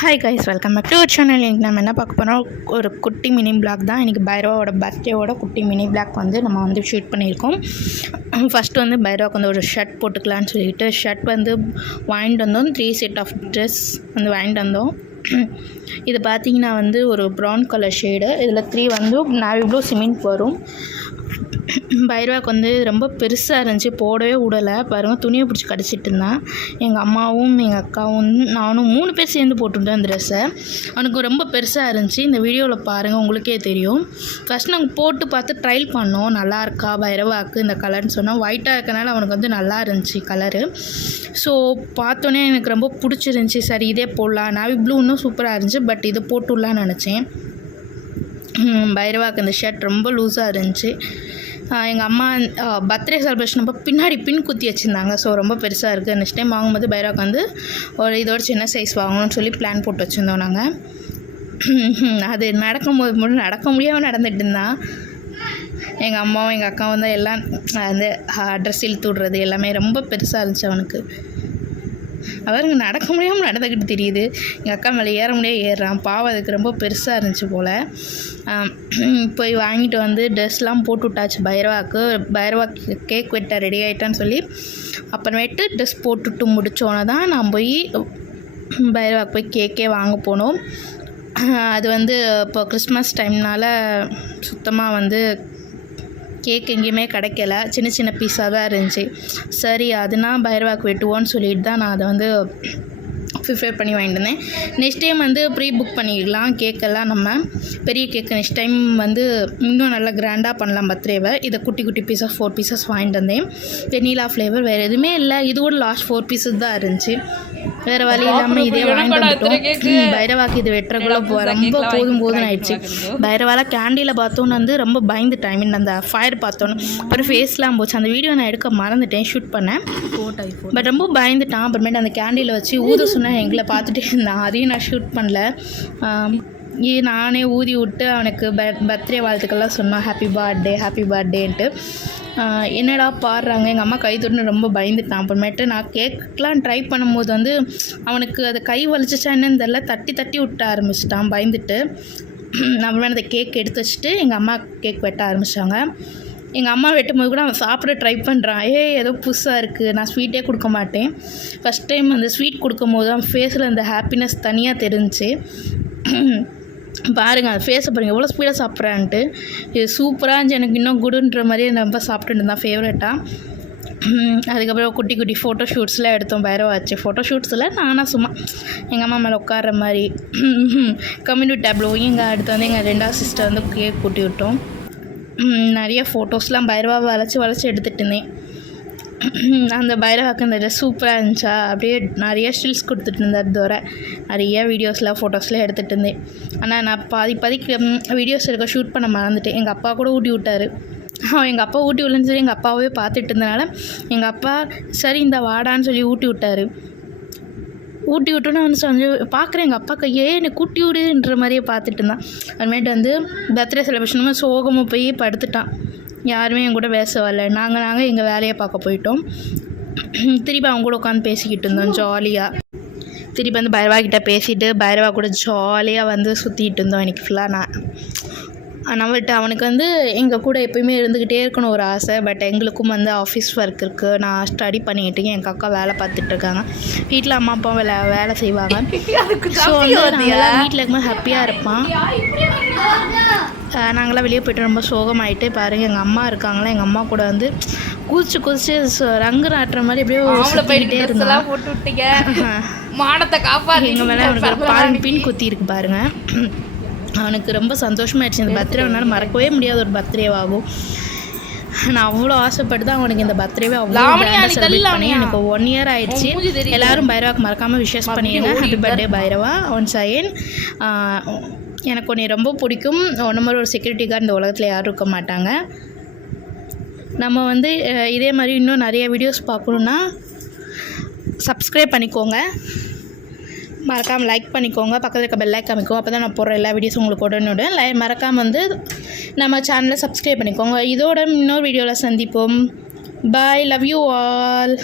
Hi guys, welcome back to our channel. இன்றைக்கி நம்ம என்ன பார்க்க போகிறோம், ஒரு குட்டி மினி பிளாக் தான். இன்றைக்கி பைரவாவோட பர்த்டேவோட குட்டி மினி பிளாக் வந்து நம்ம வந்து ஷூட் பண்ணியிருக்கோம். ஃபஸ்ட்டு வந்து பைரவாவுக்கு வந்து ஒரு ஷர்ட் போட்டுக்கலான்னு சொல்லிட்டு ஷர்ட் வந்து வாங்கிட்டு வந்தோம். 3 செட் ஆஃப் ட்ரெஸ் வந்து வாங்கிட்டு வந்தோம். இது பார்த்திங்கன்னா வந்து ஒரு ப்ரௌன் கலர் ஷேடு, இதில் 3 வந்து நேவி ப்ளூ சிமெண்ட் வரும். பைரவாக்கு வந்து ரொம்ப பெருசாக இருந்துச்சு, போடவே விடலை. பாருங்கள், துணியை பிடிச்சி கடிச்சிட்டு இருந்தான். எங்கள் அம்மாவும் எங்கள் அக்காவும் நானும் 3 பேர் சேர்ந்து போட்டுட்டோம் அந்த ட்ரெஸ்ஸை. அவனுக்கு ரொம்ப பெருசாக இருந்துச்சு. இந்த வீடியோவில் பாருங்கள், உங்களுக்கே தெரியும். ஃபஸ்ட் நாங்கள் போட்டு பார்த்து ட்ரையல் பண்ணோம், நல்லா இருக்கா பைரவாக்கு இந்த கலர்னு சொன்னோம். ஒயிட்டாக இருக்கனால அவனுக்கு வந்து நல்லா இருந்துச்சு கலரு. ஸோ பார்த்தோன்னே எனக்கு ரொம்ப பிடிச்சிருந்துச்சி. சரி இதே போடலாம். நேவி ப்ளூ இன்னும் சூப்பராக இருந்துச்சு, பட் இது போட்டுடலான்னு நினச்சேன். பைரவாக்கு இந்த ஷர்ட் ரொம்ப லூஸாக இருந்துச்சு. எங்கள் அம்மா பர்த்டே செலிப்ரேஷன் அப்போ பின்னாடி பின் குத்தி வச்சுருந்தாங்க. ஸோ ரொம்ப பெருசாக இருக்குது. நெக்ஸ்ட் டைம் வாங்கும்போது பைரவாக்கு வந்து ஒரு இதோட சின்ன சைஸ் வாங்கணும்னு சொல்லி பிளான் போட்டு வச்சுருந்தோம் நாங்கள். அது நடக்கும்போது மட்டும் நடக்க முடியாமல் நடந்துகிட்டு இருந்தான். எங்கள் அம்மாவும் எங்கள் அக்காவும் தான் எல்லாம் அந்த ட்ரெஸ் இழுத்து விட்றது எல்லாமே ரொம்ப பெருசாக இருந்துச்சு அவனுக்கு. அவருங்க நடக்க முடியாமல் நடந்துக்கிட்டு தெரியுது. எங்கள் அக்கா மேலே ஏற முடியாது ஏறுறான். பாவம், அதுக்கு ரொம்ப பெருசாக இருந்துச்சு போல். போய் வாங்கிட்டு வந்து ட்ரெஸ்லாம் போட்டு விட்டாச்சு பைரவாக்கு. பைரவாக்கு கேக் வெட்ட ரெடி ஆகிட்டான்னு சொல்லி அப்புறமேட்டு ட்ரெஸ் போட்டுட்டு முடித்தோன்னே தான் நான் போய் பைரவாக்கு போய் கேக்கே வாங்க போனோம். அது வந்து இப்போ கிறிஸ்மஸ் டைம்னால் சுத்தமாக வந்து கேக் எங்கேயுமே கிடைக்கல, சின்ன சின்ன பீஸாக தான் இருந்துச்சு. சரி அதுனா பைரவாக்கு வெட்டுவோன்னு சொல்லிட்டு தான் நான் அதை வந்து ப்ரிஃபேர் பண்ணி வாங்கிட்டு வந்தேன். நெக்ஸ்ட் டைம் வந்து ப்ரீ புக் பண்ணிக்கலாம் கேக்கெல்லாம். நம்ம பெரிய கேக்கு நெக்ஸ்ட் டைம் வந்து இன்னும் நல்லா கிராண்டாக பண்ணலாம் பர்த்டேவை. இதை குட்டி குட்டி பீஸஸ் 4 பீசஸ் வாங்கிட்டு வந்தேன். வெண்ணிலா ஃப்ளேவர், வேறு எதுவுமே இல்லை. இது கூட லாஸ்ட் 4 பீசஸ் தான் இருந்துச்சு. வேறு வழி இல்லாமல் இதே வாங்கிட்டு வந்துட்டோம். பைரவாக்கு இது வெட்டுறக்குள்ள ரொம்ப போதும்னு ஆயிடுச்சு. பைரவால கேண்டியில் பார்த்தோன்னு வந்து ரொம்ப பயந்துட்டேன். ஐ மீன் அந்த ஃபயர் பார்த்தோன்னு அப்புறம் ஃபேஸ்லாம் போச்சு. அந்த வீடியோ நான் எடுக்க மறந்துட்டேன், ஷூட் பண்ணேன். பட் ரொம்ப பயந்துட்டான். அப்புறமேட்டு அந்த கேண்டியில் வச்சு ஊத சொன்னேன். எங்களை பார்த்துட்டே இருந்தான். அதையும் நான் ஷூட் பண்ணல. நானே ஊதி விட்டு அவனுக்கு பர்த்டே வாழ்த்துக்கெல்லாம் சொன்னோம், ஹாப்பி பர்த்டேன்ட்டு. என்னடா பாடுறாங்க, எங்கள் அம்மா கை தொட்டுன்னு ரொம்ப பயந்துட்டான். அப்புறமேட்டு நான் கேக்லாம் ட்ரை பண்ணும்போது வந்து அவனுக்கு அதை கை வலிச்சிச்சா என்னன்னு தெரியல, தட்டி விட்ட ஆரம்பிச்சிட்டான் பயந்துட்டு. அப்புறமே அந்த கேக் எடுத்து வச்சுட்டு எங்கள் அம்மா கேக் வெட்ட ஆரம்பித்தாங்க. எங்கள் அம்மா வெட்டும்போது கூட அவன் சாப்பிட ட்ரை பண்ணுறான். ஏதோ புதுசாக இருக்குது, நான் ஸ்வீட்டே கொடுக்க மாட்டேன். ஃபஸ்ட் டைம் அந்த ஸ்வீட் கொடுக்கும் போது அவன் ஃபேஸில் அந்த ஹாப்பினஸ் தனியாக தெரிஞ்சிச்சு. பாருங்கள், அது ஃபேஸை பாருங்கள் எவ்வளோ ஸ்பீடாக சாப்பிட்றான்ட்டு. இது சூப்பராக இருந்துச்சு. எனக்கு இன்னும் குடுன்ற மாதிரியே ரொம்ப சாப்பிட்டுட்டு இருந்தான் ஃபேவரட்டாக. அதுக்கப்புறம் குட்டி குட்டி ஃபோட்டோ ஷூட்ஸ்லாம் எடுத்தோம் பைரவாச்சு. ஃபோட்டோ ஷூட்ஸில் நானாக சும்மா எங்கள் அம்மா மேலே உட்கார்ற மாதிரி கம்யூனிட்டி டேப்லோவையும் இங்கே அடுத்து வந்து எங்கள் 2வது சிஸ்டர் வந்து கேக் கூட்டி விட்டோம். நிறைய ஃபோட்டோஸ்லாம் பைரவாவை வளைச்சி எடுத்துகிட்டு இருந்தேன். அந்த பைரவாக்கு அந்த ட்ரெஸ் சூப்பராக இருந்துச்சா, அப்படியே நிறைய ஸ்டில்ஸ் கொடுத்துட்டு இருந்தார். தவிர நிறைய வீடியோஸ்லாம் ஃபோட்டோஸ்லாம் எடுத்துகிட்டு இருந்தேன். ஆனால் நான் பாதிக்கு வீடியோஸ் எடுக்க ஷூட் பண்ண மறந்துட்டேன். எங்கள் அப்பா கூட ஊட்டி விட்டார். எங்கள் அப்பா ஊட்டி விடலன்னு சொல்லி எங்கள் அப்பாவே பார்த்துட்டு இருந்தனால எங்கள் அப்பா சரி இந்த வாடான்னு சொல்லி ஊட்டி விட்டார். ஊட்டி விட்டோன்னு வந்து கொஞ்சம் பார்க்குறேன் எங்கள் அப்பா கையே என்னை கூட்டி விடுன்ற மாதிரியே பார்த்துட்டு இருந்தான். அதுமாதிரி வந்து பர்த்டே செலிப்ரேஷனுமே சோகமாக போய் படுத்துட்டான். யாருமே என் கூட பேச வரல. நாங்கள் எங்கள் வேலையை பார்க்க போயிட்டோம். திருப்பி அவங்க கூட உட்காந்து பேசிக்கிட்டு இருந்தோம் ஜாலியாக. திருப்பி வந்து பைரவாக்கிட்ட பேசிவிட்டு பைரவா கூட ஜாலியாக வந்து சுற்றிக்கிட்டு இருந்தோம். எனக்கு ஃபுல்லாக நம்மள்கிட்ட அவனுக்கு வந்து எங்கள் கூட எப்போயுமே இருந்துக்கிட்டே இருக்கணும் ஒரு ஆசை. பட் எங்களுக்கும் வந்து ஆஃபீஸ் ஒர்க் இருக்குது. நான் ஸ்டடி பண்ணிக்கிட்டு இருக்கேன், எங்கள் அக்கா வேலை பார்த்துட்ருக்காங்க. வீட்டில் அம்மா அப்பா வேலை செய்வாங்க. ஸோ வந்து நாங்களாம் வீட்டில் இருக்கும்போது ஹாப்பியாக இருப்பான். நாங்களாம் வெளியே போய்ட்டு ரொம்ப சோகமாயிட்டு பாருங்கள், எங்கள் அம்மா இருக்காங்களா, எங்கள் அம்மா கூட வந்து குதிச்சு ரங்கு நாட்டுற மாதிரி எப்படியோ போயிட்டே இருந்தா போட்டு விட்டீங்க. மானத்தை காப்பாற்றி எங்கள் மேலே அவனுக்கு பாருங்க பின் குத்தி இருக்கு பாருங்கள். அவனுக்கு ரொம்ப சந்தோஷமாகிடுச்சு. இந்த பர்த்டே அவனால் மறக்கவே முடியாத ஒரு பர்த்டேவாகும். நான் அவ்வளோ ஆசைப்பட்டு தான் அவனுக்கு இந்த பர்த்டேவே அவ்வளோ செலிப்ரேட் பண்ணி எனக்கு 1 இயர் ஆயிடுச்சு. எல்லோரும் பைரவாக்கு மறக்காமல் விஷஸ் பண்ணிடுங்க. Happy birthday Bhairava. Once again எனக்கு உன்னை ரொம்ப பிடிக்கும். ஒன்று மாதிரி ஒரு செக்யூரிட்டி கார்டு இந்த உலகத்தில் யாரும் இருக்க மாட்டாங்க. நம்ம வந்து இதே மாதிரி இன்னும் நிறைய வீடியோஸ் பார்க்கணுன்னா சப்ஸ்கிரைப் பண்ணிக்கோங்க, மறக்காமல் லைக் பண்ணிக்கோங்க, பக்கத்தில் இருக்க பெல் ஐக்கான் அமைக்கோங்க. அப்போ தான் நான் போடுற எல்லா வீடியோஸும் உங்களுக்கு உடனே மறக்காமல் வந்து நம்ம சேனலை சப்ஸ்கிரைப் பண்ணிக்கோங்க. இதோட இன்னொரு வீடியோவில் சந்திப்போம். பாய், லவ் யூ ஆல்.